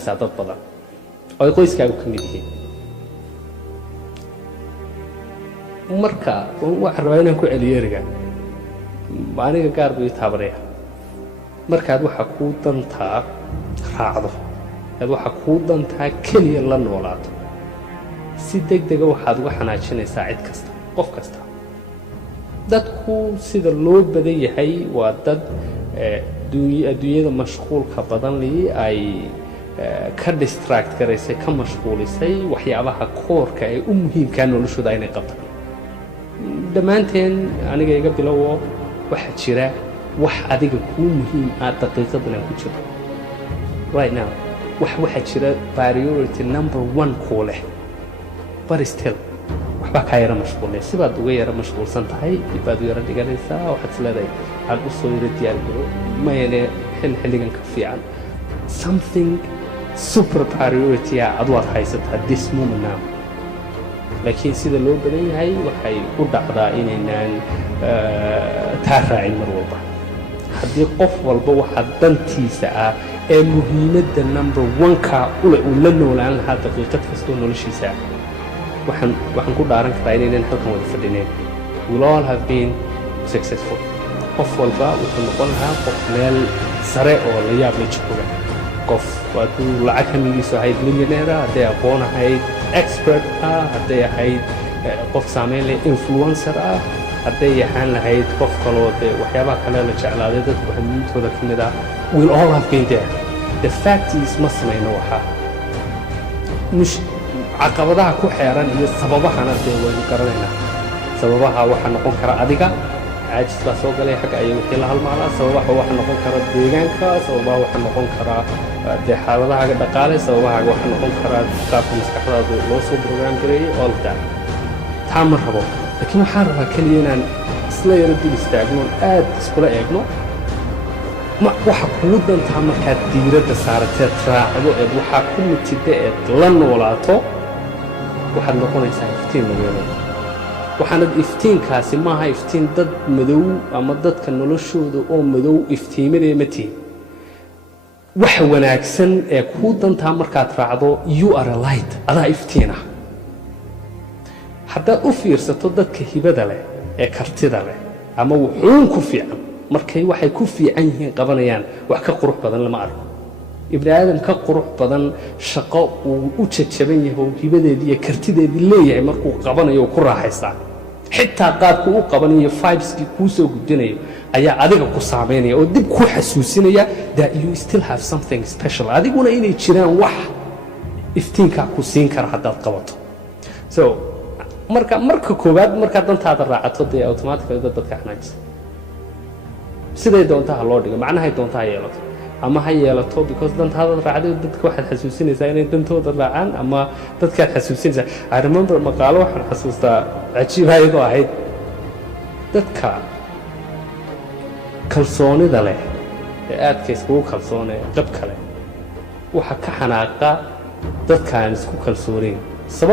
xanaajinaysaa dad badan oo ay qoyskaagu ka mid yihiin marka waxaan rabaa inaan ku celiyo eriga aniga gaar buu ii taabanaya markaad waxa kuu dantaa raacdo aad waxa kuu dantaa keliya la noolaato si degdega waxaad uga xanaajinaysaa cid kasta qof kasta dadku sida loo badan yahay waa dad adduunyada mashquulka badan lii ay ka distract garaysay ka mashquulisay waxyaabaha koorka ee u muhiimkaa noloshooda inay qabtaan dhammaanteen aniga iga bilowo waxaa jira wax adiga kuu muhiim ah daqiiqadan aan ku jiro right now waxaa jira priority number 1 kuu leh but still waxbaa kaa yara mashquulnay sibaad uga yara mashquulsan tahay dib baad u yara dhiganaysaa waxaad isleedahay waxaad u soo yara diyaargaro mayane xilligan ka fiican something super priority adu aad haysataa this moment now laakiin sida loo badan yahay waxay u dhacdaa inaynaan taa raacin mar walba haddii qof walba waxa dantiisa ah ee muhiimadda number 1ka ule uu la noolaan lahaa daqiiqad kastoo noloshiisa waxaan ku dhaaran karaa inaynan halkan wada fadhineen we'll all have been successful qof walba wuxuu noqon lahaa qof meel sare oo la yaab la jooga qof hadduu lacag hamigiisu ahayd millionaire hadday aqoon ahayd expert hadday ahayd qof saameyn leh influencer hadday ahaan lahayd qof kaloo dee waxyaabaha kale la jeclaaday dadku hamiintooda ka mid we'll all have been there the fact is ma samayno waxaa caqabadaha ku xeeran iyo sababahana dee waynu garanaynaa sababaha waxaa noqon kara adiga caajis baa soo galay xagga ayay wixii la halmaalaa sababaha waxaa noqon kara deegaanka sababaha waxaa noqon karaa dee xaaladahaaga dhaqaale sababahaaga waxaa noqon karaa qaabka maskaxdaadu loo soo program gareeyey all of that taa ma rabo laakiin waxaan rabaa keliya inaan isla yaro dul istaagno aad iskula eegno waxa kugu dantaa markaad diiradda saarateed raacdo eed waxaa ku mitida eed la noolaato waxaad noqonaysaa iftiin laweelo waxaanad iftiinkaasi maaha iftiin dad madow ama dadka noloshooda oo madow iftiiminaya ma tihin waxa wanaagsan ee kuu dantaa markaad raacdo you are a light adaa iftiina haddaad u fiirsato dadka hibada leh ee kartida leh ama wuxuun ku fiican markay waxay ku fiican yihiin qabanayaan wax ka qurux badan lama arko ibni aadam ka qurux badan shaqo uu u jajaban yahay oo hibadeedii iyo kartideedii leeyahay markuu qabanayo ku raaxaystaa xitaa qaabku u qabanayo vibeskii kuu soo gudbinayo ayaa adiga ku saameynaya oo dib ku xasuusinaya that you still have something special adiguna inay jiraan wax iftiinkaa ku siin kara haddaad qabato so marka koowaad markaad dantaada raacato dee automatically dadka xanaajisa siday doontaa ha loo dhigo macnahay doontaa ha yeelato ama ha yeelato because dantaada raacday dadka waxaad xasuusinaysaa inay dantooda raacaan ama dadkaad xasuusinaysaa I remember maqaalo waxaan xasuustaa cajiibayadoo ahayd dadka kalsoonida leh ee aadka iskugu kalsoone qab kale waxa ka xanaaqa dadkaan isku kalsoonayn sabab